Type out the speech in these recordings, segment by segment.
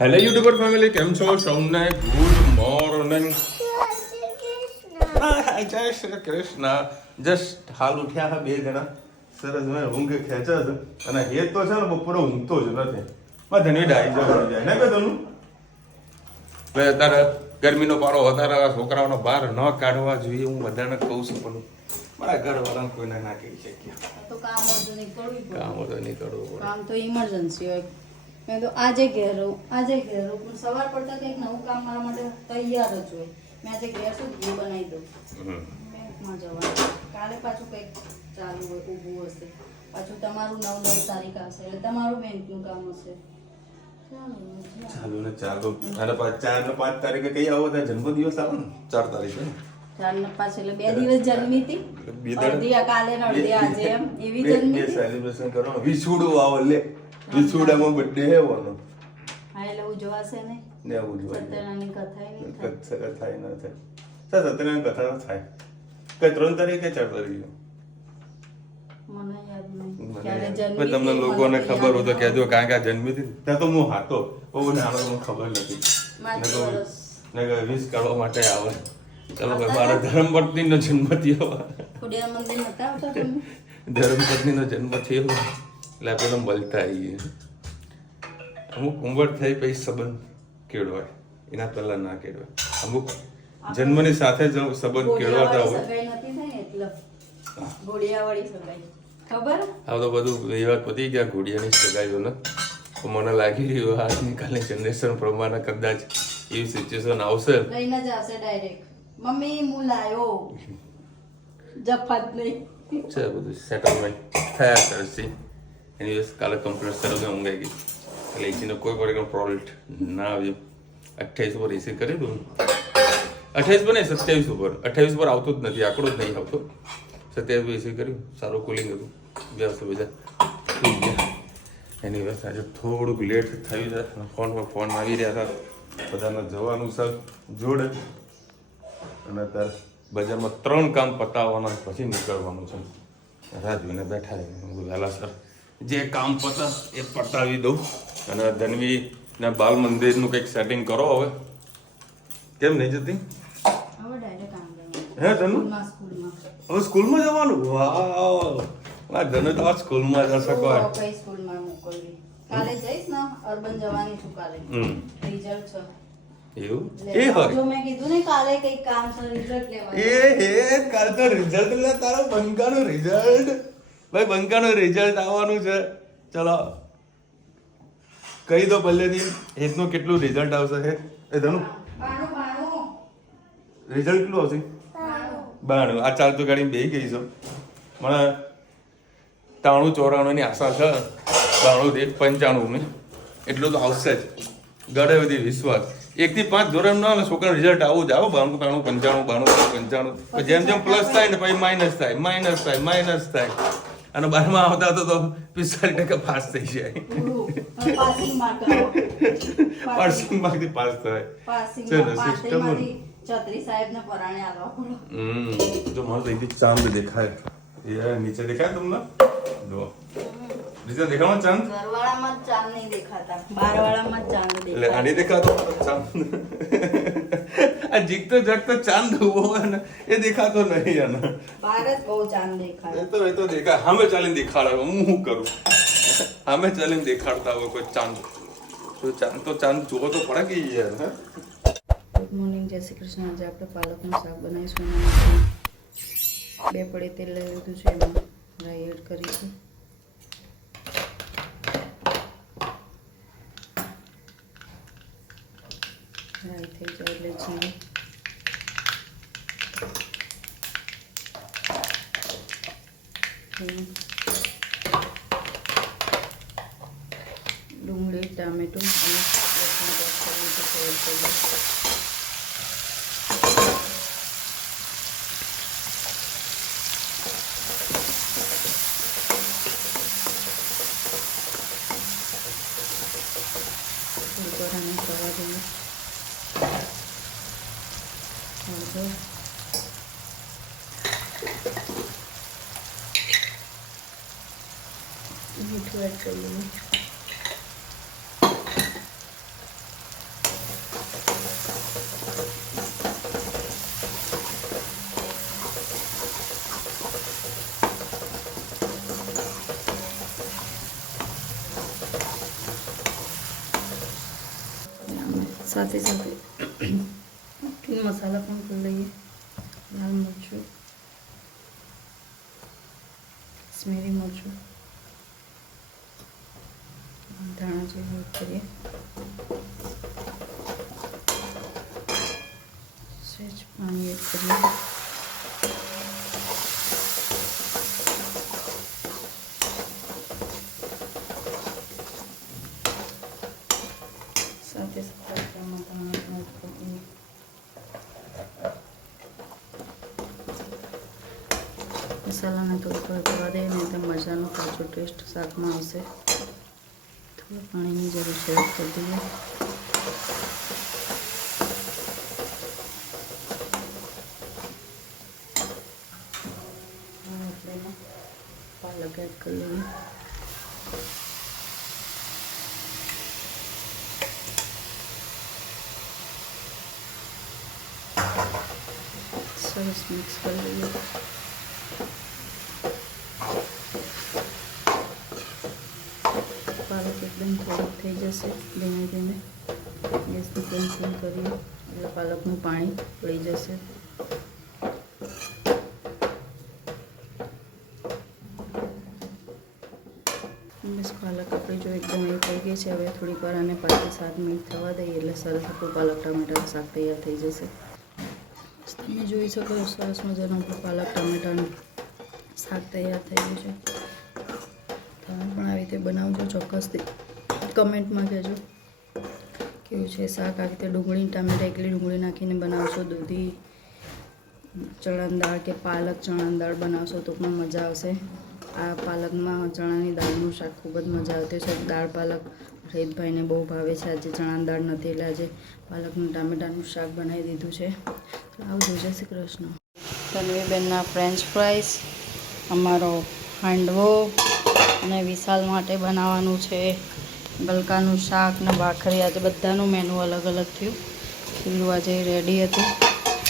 Hello YouTuber family, કેમ છો? સૌને ગુડ મોર્નિંગ. જય શ્રી કૃષ્ણ. જસ્ટ હાલ ઉઠ્યા હા બે જણા. સરસ મને ઊંઘ ખેંચે છે અને એ તો છે ને બપોરે ઊંઘતો જ નથી. માં ધની ડાઈ જાય ને બે તનું અત્યારે ગરમીનો પારો વધારે છોકરાઓનો બહાર ન કાઢવા જોઈએ હું બધાને કહું છું, પણ મારા ઘરવાળાને કોઈને ના કહી શકીએ. તો કામ હોય નીકળવું પડે. કામ તો ઇમરજન્સી હોય. મેં તો આજે ઘેર રહું પણ સવાર પડતા કંઈક નવું કામ મારા માટે તૈયાર જ હોય. મેં આજે ઘેર શું ઘી બનાવી દઉં, બેંકમાં જવાનું, કાલે પાછું કંઈક ચાલુ હોય, ઊભું હશે, પાછું તમારું 9 તારીખ આવશે એટલે તમારું બેંકનું કામ હશે. ચાલુ ને ચાલુ. અને 4 ને 5 તારીખે કઈ આવો ત્યાં જન્મદિવસ આવે ને 4 તારીખે 4 ને 5 એટલે 2 દિવસ જન્મી હતી. અડધી કાલે ને અડધી આજે એમ એવી જન્મી હતી. સેલિબ્રેશન કરો. વિછુડું આવો લે, વિછુડામાં બર્થડે હેવાનો. હા એટલે ઉજવાશે ને ઉજવાય. સત્યનારાયણની કથા નહીં થાય. કથા ન થાય. સત્યનારાયણ કથા ન થાય. કઈ 3 તારીખે 4 તારીખે મને યાદ નહીં ક્યારે જન્મી હતી. તમને લોકોને ખબર હોય તો કહેજો, કારણ કે આ જન્મી હતી ત્યાં તો હું હતો બહુ નાનો, મને ખબર નથી. ને વિશ કરવા માટે આવે. ચલો ભાઈ, મારા ધર્મપત્નીનો જન્મ થયો. ખોડિયાર મંદિર નતા આવતા તમે? ધર્મપત્નીનો જન્મ થયો એટલે આપણે મળતા આવીએ. અમુક ઉંમર થઈ પછી સંબંધ કેળવાય, એના પહેલા ના કેળવાય. અમુક જન્મની સાથે જ સંબંધ કેળવાતા હોય. સગાઈ નથી થઈ એટલે ઘોડિયાવાળી સગાઈ ખબર. આ તો બધું એ વાત પતી ગયા ઘોડિયાની સગાઈઓને. તો મને લાગી રહ્યું આજની કાલની જનરેશન પ્રમાણે કદાચ એવી સિચ્યુએશન આવશે. લઈને જ આવશે ડાયરેક્ટ. મમ્મી હું લાયો જફત નહીં છે બધું સેટલમેન્ટ થયા કરશે. એની દિવસ કાલે કમ્પ્લીટ સરસ ઊંઘાઈ ગઈ એટલે એસીનો કોઈ પણ પ્રોબ્લેમ ના આવ્યો. 28 ઉપર એસી કરી દઉં. 28 પર નહીં, 27 ઉપર. 28 પર આવતું જ નથી, આંકડો જ નહીં આવતો. 27 પર એસી કર્યું, સારું કુલિંગ હતું. વ્યવસ્થિત બધા થઈ ગયા. એની વ્યવસ્થા આજે થોડુંક લેટ થયું છે. ફોન આવી રહ્યા હતા, બધાને જવાનું છે જોડે. અને અત્યારે બજારમાં 3 કામ પતાવવાના પછી નીકળવાનું છે. રાહ જોઈને બેઠા વહેલા સર જે કામ પતા એ પતાવી દઉં. અને ધનવીને બાલ મંદિરનું કંઈક સેટિંગ કરો. હવે કેમ નહીં જતી? હવે ડાયરેક્ટ આંગણ હે ધનુ? સ્કૂલમાં હવે સ્કૂલમાં જવાનું? વાહ, ધનુ તો સ્કૂલમાં જશે. કઈ સ્કૂલમાં મોકલવી? કાલે જઈશ ને, અર્બન જવાની છું કાલે. રિઝલ્ટ છે એવું એ હોય. જો મેં કીધું ને કાલે કઈક કામ છે, રિઝલ્ટ લેવાનું. કાલ તો રિઝલ્ટ લે તારો બંકાનું રિઝલ્ટ. ભાઈ બંકાનું રિઝલ્ટ આવવાનું છે. ચલો કહી દો પહેલેથી હેતનું કેટલું રિઝલ્ટ આવશે. હે એ ધનુ રિઝલ્ટ કેટલું આવશે? 92. આ ચાલતું ગાડી બેસી ગઈ છો. મને 93-94 ની આશા છે. 92-95 એટલું તો આવશે જ. ગળે બધી વિશ્વાસ. 1 થી 5 ધોરણ ના છોકરાનું રિઝલ્ટ આવું જ આવે. 92, 95. જેમ જેમ પ્લસ થાય ને પછી માઇનસ થાય. અને 12માં આવતા તો 45% પાસ થઈ જાય. પાસિંગ માર્કથી પાસ થાય. સિસ્ટમ જો મને તો અહીંથી ચાંદ દેખાય. એ નીચે દેખાય તમને? જો નીચે દેખાવાનો ચાંદ? ઘરવાળામાં જ ચાંદ નહીં દેખાતા, બહારવાળામાં જ ચાંદ એટલે દેખાય. આની દેખાતો ચાંદ. આ જીગતો જાગતો ચાંદ ઉભો હોય ને એ દેખાતો નહીં. આને બહાર જ બહુ ચાંદ દેખાય. એ તો દેખાય. સામે ચાલીને દેખાડે. હું શું કરું? સામે ચાલીને દેખાડતા હોય કોઈ ચાંદ. તો ચાંદ જોવો તો પડે કે યાર. હા, ગુડ મોર્નિંગ, જય શ્રી કૃષ્ણ. આજે આપણે પાલકનું શાક બનાવીશું. 2 પડી તેલ લઈ લીધું છે, એમાં રાઈ એડ કરીશું. રાઈ થઈ જાય એટલે જીરું, ડુંગળી, ટામેટું અને લસણ કટ કરી દીધું. ગરમ કરવા દઈએ. મીઠું એડ કરી દઈએ. સાથે સાથે મસાલા પણ કરી લઈએ. લાલ મરચું, કાશ્મીરી મરચું, ધાણા જીરું એડ કરીએ. સહેજ પાણી એડ કરીએ. સાથે સાથે ધાણા પણ એડ કરીએ. મસાલાને થોડું કરવા દઈએ ને એકદમ મજાનો કાચો ટેસ્ટ શાકમાં આવશે. થોડું પાણીની જરૂર છે, એડ કરી દઈએ. આપણે પાલક એડ કરી લઈએ. સરસ મિક્સ કરી લઈએ. પાલક એકદમ થોડુંક થઈ જશે. ધીમે ધીમે ગેસની ફ્લેમ ફૂલ કરીએ એટલે પાલકનું પાણી પડી જશે. બસ પાલક આપણી જો એકદમ એ થઈ ગઈ છે. હવે થોડીક વાર આને 5 થી 7 મિનિટ થવા દઈએ એટલે સરસ આપણું પાલક ટામેટાનું શાક તૈયાર થઈ જશે. તમે જોઈ શકો છો સરસ મજાનું પાલક ટામેટાનું શાક તૈયાર થઈ ગયું છે. તમે પણ આવી રીતે બનાવજો, ચોક્કસથી કમેન્ટમાં કહેજો કેવું છે શાક. આવી રીતે ડુંગળી ટામેટા એકલી ડુંગળી નાખીને બનાવશો, દૂધી ચણાની દાળ કે પાલક ચણાની દાળ બનાવશો તો પણ મજા આવશે. આ પાલકમાં ચણાની દાળનું શાક ખૂબ જ મજા આવતી છે. દાળ પાલક રહીતભાઈને બહુ ભાવે છે. આજે ચણાની દાળ નથી એટલે આજે પાલકનું ટામેટાનું શાક બનાવી દીધું છે. તો આવજો. જય શ્રી કૃષ્ણ. તન્વીબેનના ફ્રેન્ચ ફ્રાઈસ, અમારો હાંડવો અને વિશાલ માટે બનાવવાનું છે ગલકાનું શાક ને ભાખરી. આજે બધાનું મેનુ અલગ અલગ થયું. ખીરું આજે રેડી હતું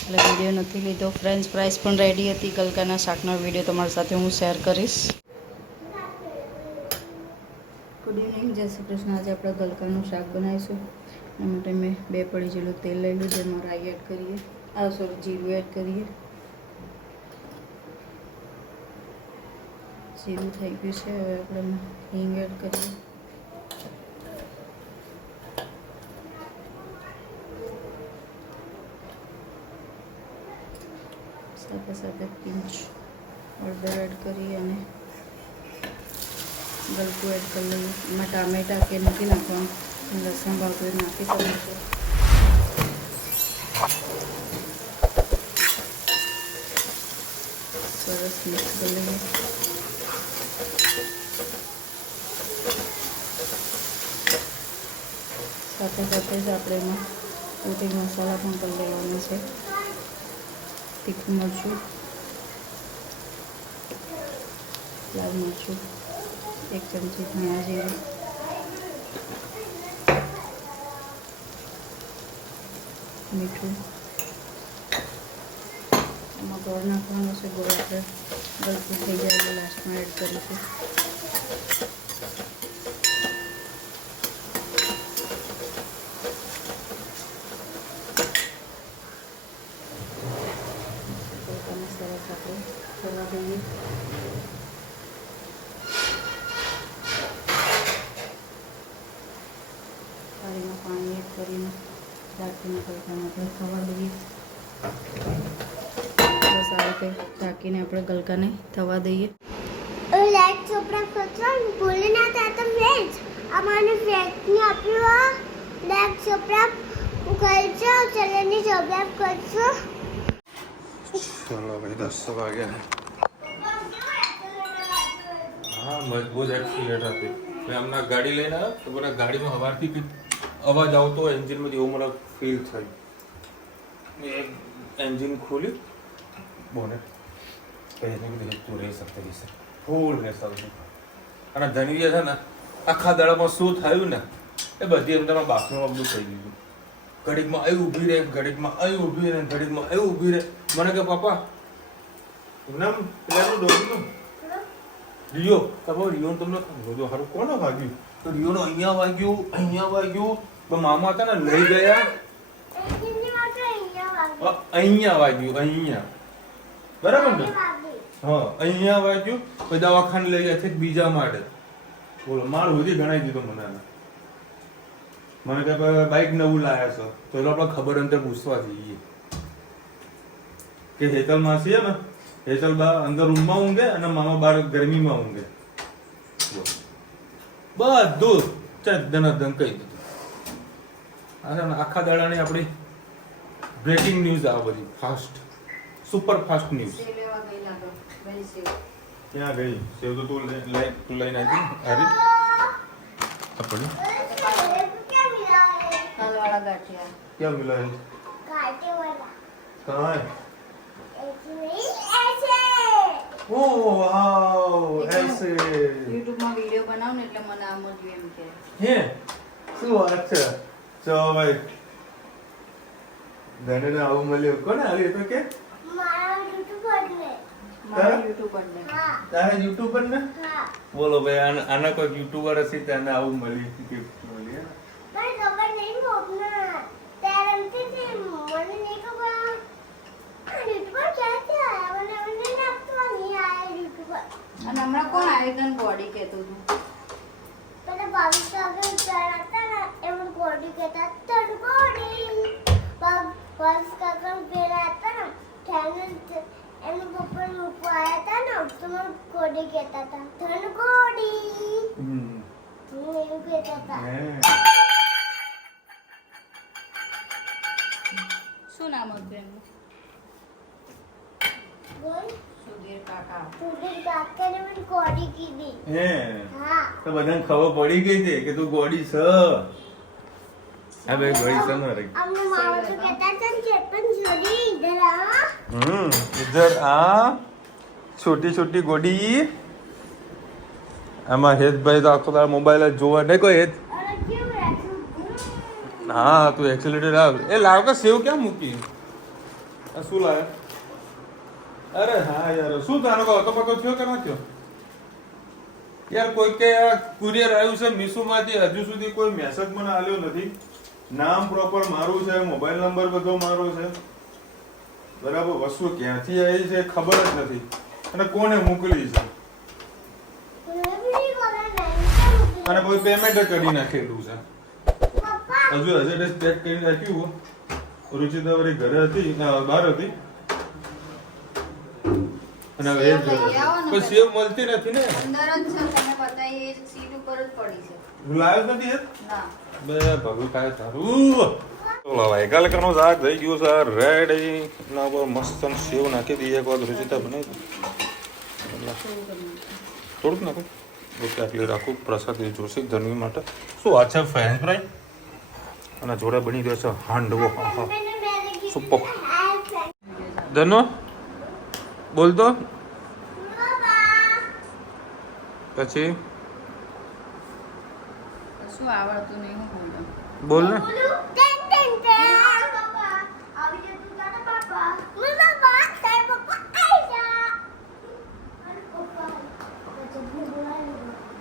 એટલે વિડીયો નથી લીધો. ફ્રેન્ચ ફ્રાઈસ પણ રેડી હતી. ગલકાના શાકનો વિડીયો તમારી સાથે હું શેર કરીશ. ગુડ ઇવનિંગ, જય શ્રી કૃષ્ણ. આજે આપણે ગલકાનું શાક બનાવીશું. એના માટે મેં 2 પડી જેટલું તેલ લઈ લીધું. જેમાં રાઈ એડ કરીએ, જીરું એડ કરીએ. જીરું થઈ ગયું છે. હવે આપણે હિંગ એડ કરીએ. સાથે સાથે પિંચ હળદર એડ કરી અને ગલકું એડ કરી લઈએ. એમાં ટામેટા કે નથી નાખવાનું, લસણ ભાવતું નાખી શકો છો. સરસ મિક્સ કરી લઈએ. સાથે સાથે જ આપણે એમાં કોટી મસાલા પણ કરી લેવાનું છે. તીખું મરચું, લાલ મરચું, 1 ચમચી ધાણા જીરું, મીઠું. એમાં ગોળ નાખવાનો છે. ગોળ આપણે ગલકું થઈ જાય એટલે લાસ્ટમાં એડ કરીશું. સરસ આપણે કરવા દઈએ. થાળીમાં પાણી એડ કરીને ઢાંકીને ગલકાને આપણે થવા દઈએ. બસ આ રીતે ઢાંકીને આપણે ગલકાને થવા દઈએ. લાઈક સબસ્ક્રાઇબ કરવાનું ભૂલી ના જાતા ફ્રેન્ડ્સ. અમારે ફ્રેન્ડ્સને આપણું લાઈક સબસ્ક્રાઇબ કરજો, ચેનલને સબસ્ક્રાઇબ કરજો. ચલો ભાઈ 10 વાગ્યા. હા, મજબૂત એક્સિલેટર હતી. મેં હમણાં ગાડી લઈને આવ્યો તો મને ગાડીમાં હવારથી કંઈક અવાજ આવતો હોય એન્જિનમાંથી, એવું મને ફીલ થયું. મેં એન્જિન ખોલ્યું, બોનેટ પહેરીને કીધું તું રહી શકતી રહેશે, ફૂલ રહેશે. અને ધનવીએ છે ને આખા દાડામાં શું થયું ને એ બધી અંદર બાથરૂમમાં બધું થઈ ગયું. ઘડીકમાં અહીં ઊભી રહે, ઘડીકમાં અહીં ઊભી રહે, ઘડીકમાં અહીં ઊભી રહે. મને કે પપ્પા નામ પેલાનું ડોગીનું રિયો, તમારું રિયો તમને બધું સારું કોને વાગ્યું? તો રિયોનો અહીંયા વાગ્યું તો મામા હતા ને લઈ ગયા અહીંયા વાગ્યું અહીંયા બરાબર ને હા અહીંયા વાગ્યું પછી દવાખાને લઈ ગયા છે બીજા માટે બોલો માર સુધી ગણાઈ દીધો મને કે બાઈક નવું લાયા છો તો આપણે ખબર અંતર પૂછવા જઈએ કે હેતલ માસી છે ને હેતલ બા અંદર રૂમમાં ઊંઘે અને મામા બહાર ગરમીમાં ઊંઘે બધું ચદન કહી દીધું આખા દાડાની આપણી બ્રેકિંગ ન્યૂઝ આ બધી ફાસ્ટ સુપર ફાસ્ટ ન્યૂઝ ક્યાં ગઈ સેવ તો તું લઈને આવી હારી આપણે क्या मिला है कांटे वाला कहाँ है ऐसे ओह वाव ऐसे YouTube માં વિડિયો બનાવ ને એટલે મને આમ જ એમ કે હે શું વાત છે ચલો ભાઈ ધને આવું મળ્યું કોને આવી તો કે मारा यूट्यूबर ने મારા યુટ્યુબર ને हाँ તારે યુટ્યુબર ને हाँ બોલો ભાઈ આના કોઈ યુટ્યુબર હશે તેને આવું મળી ગિફ્ટ મળી पर खबर नहीं मोकना तेरंती से मन नहीं खबर यूट्यूबर कैसे आया मैंने ना तो नहीं आया यूट्यूबर અને હમણાં કોણ આયોજન બોડી કહેતું હતું पहले बाबू का अगर चढ़ाता ना एवं बॉडी कहता तड़ बॉडी बाबू का अगर पेराता ना चैनल एम ऊपर ऊपर आया था ना तो मैं बॉडी कहता था धन बॉडी मैं कहता था શું નામ હતું એમનું बोल સુધીર કાકા तुझे काका ने मेरी बॉडी की दी હે हाँ તો બધાને ખબર પડી ગઈ છે કે તું ગોડી છે હા ભાઈ ગોડી છે ને રે हमने मामा से कहता था चेपन छोड़ी इधर आ इधर आ छोटी छोटी गोडी આમાં હેતભાઈ તો આખો તારા મોબાઈલ જ જોવા નહીં કોઈ હેત और क्यों रखूं હા તું એક્સિલેટર લાવ એ લાવ કે સેવ ક્યાં મૂકી આ શું લાવે અરે હા યાર શું તારો કો તો પકો થયો કે ના થયો યાર કોઈ કે કુરિયર આવ્યું છે મીશોમાંથી હજુ સુધી કોઈ મેસેજ મને આલ્યો નથી નામ પ્રોપર મારું છે મોબાઈલ નંબર બધો મારો છે બરાબર વસ્તુ ક્યાંથી આવી છે ખબર જ નથી અને કોને મોકલી છે અને કોઈ પેમેન્ટ કરી નાખેલું છે હજુ એડ્રેસ ચેક કરી રાખ્યું રુચિતા વળી ઘરે હતી બહાર હતી અને હવે એ જ કોઈ સેવ મળતી નથી ને અંદર જ છે તમે બતાવી એ સીટ ઉપર જ પડી છે લાવ્યો નથી એ ના બે ભગું કાય તારું ચલો ભાઈ ગલકાનું શાક થઈ ગયું છે રેડી ના પર મસ્ત સેવ નાખી દઈએ એક વાર રુચિતા બનાવી થોડુંક નાખો ઓકે આટલી રાખું પ્રસાદ જોશે ધનવી માટે શું આ છે ફ્રેન્ચ ફ્રાય અને જોડે બની ગયો છે હાંડવો સુપર ધનો બોલ તો પછી શું આવડતું નહીં હું બોલું બોલ ને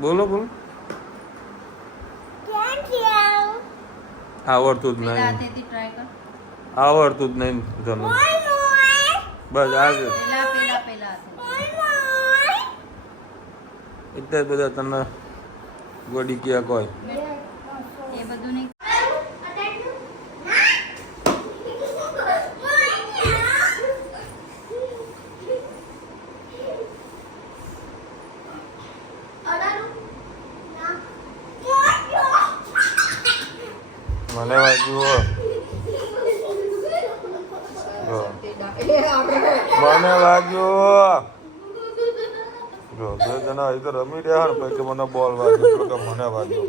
બોલો બોલો આવડતું જ પેલા નહીં હાથેથી ટ્રાય કર આવડતું જ નહીં ધનો બસ આ જ પેલા હાથે એટલે બધા તને ગોડી ક્યાં કોઈ એ બધું નહીં મને વાગ્યું મને વાગ્યું જો બે જણા અહીં તો રમી રહ્યા ને પછી મને બોલ વાગ્યો એટલે કે મને વાગ્યો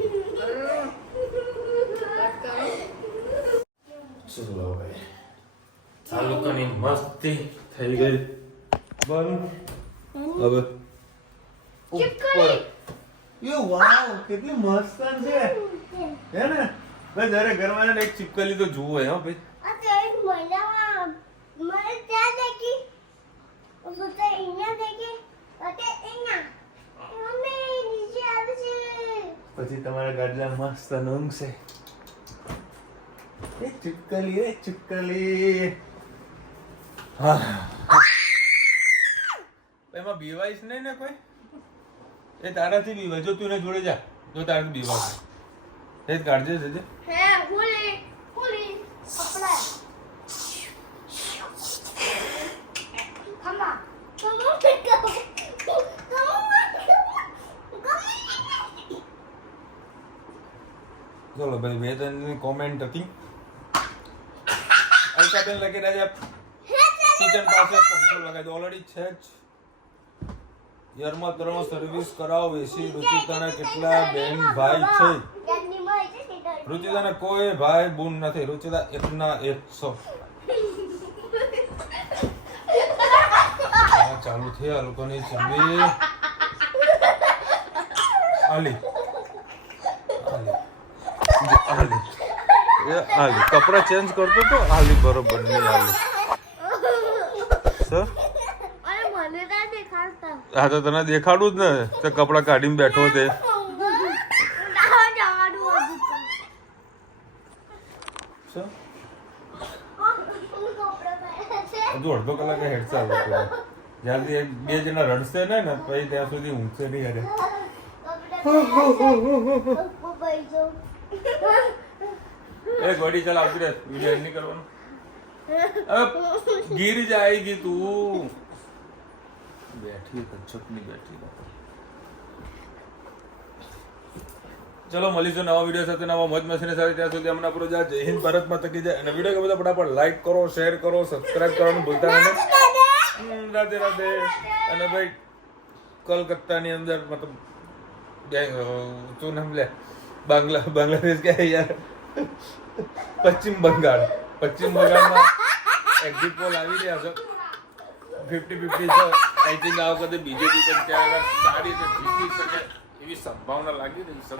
ચલો ભાઈ આ લોકોની મસ્તી થઈ ગઈ બંધ હવે ઉપર યો વાવ કેટલી મસ્ત છે હે ને ભાઈ દરેક ઘરમાં એક ચીપકલી તો જુઓ હે ભાઈ मैंने क्या देखी उसने इन्हें देखी और इन्हें मम्मी नीचे आ પછી તમારા ગાડલા મસ્ત ઊંઘશે. એ ચુટકલી. હા એમાં બીવાઈશ નહીં ને કોઈ? એ તારાથી બીવાય. જો તું એને જોડે જા, જો તારાથી બીવાય એ જ કાઢજે જજે. હે હુલી કપડા ખમા ચલો ભાઈ, બે ત્રણ કોમેન્ટ હતી. અલ્કાબેન લખી રહ્યા છે કિચન પાસે પંખો લગાવી દો. ઓલરેડી છે જ. યરમાં તરફ સર્વિસ કરાવો. એસી રુચિતાના કેટલા બેન ભાઈ છે? રુચિતાના કોઈ ભાઈ બૂન નથી. રુચિતા એકના 100. ચાલુ થઈ આ લોકોની છબી. આલી કપડા ચેન્જ કરતો તો આલી બરોબર નહીં. આલી સર હા તો તને દેખાડું જ ને તે કપડા કાઢીને બેઠો તે. હજુ અડધો કલાક હેડ ચાલુ. જ્યાંથી બે જણા રડશે ને પછી ત્યાં સુધી ઊંઘશે નહીં. અરે એ ગોડી ચાલ આવતી રહે. વિડીયો એન્ડ નહીં કરવાનો. હવે ગીર જાયગી તું. બેઠી કચ્છપની બેઠી. ચલો મળીશું નવા વિડીયો સાથે, નવા મોજ મસ્તીની સાથે. ત્યાં સુધી અમને આપણો જય હિન્દ, ભારત માતા કી જય. અને વિડીયો ગમે તો ફટાફટ લાઈક કરો, શેર કરો, સબસ્ક્રાઇબ કરવાનું ભૂલતા નહીં. રાધે રાધે. અને ભાઈ કલકત્તાની અંદર મતલબ શું નામ લે બાંગ્લાદેશ કે યાર પશ્ચિમ બંગાળમાં એક્ઝિટ પોલ આવી રહ્યા છે. 50-50 છે. આઈ થિંક આ વખતે બીજેપી પણ ત્યાં આગળ સારી રીતે જીતી શકે એવી સંભાવના લાગી રહી છે.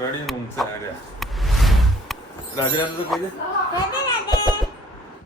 રડીને ઊંઘશે. રાધે રાધે તો કહી દે.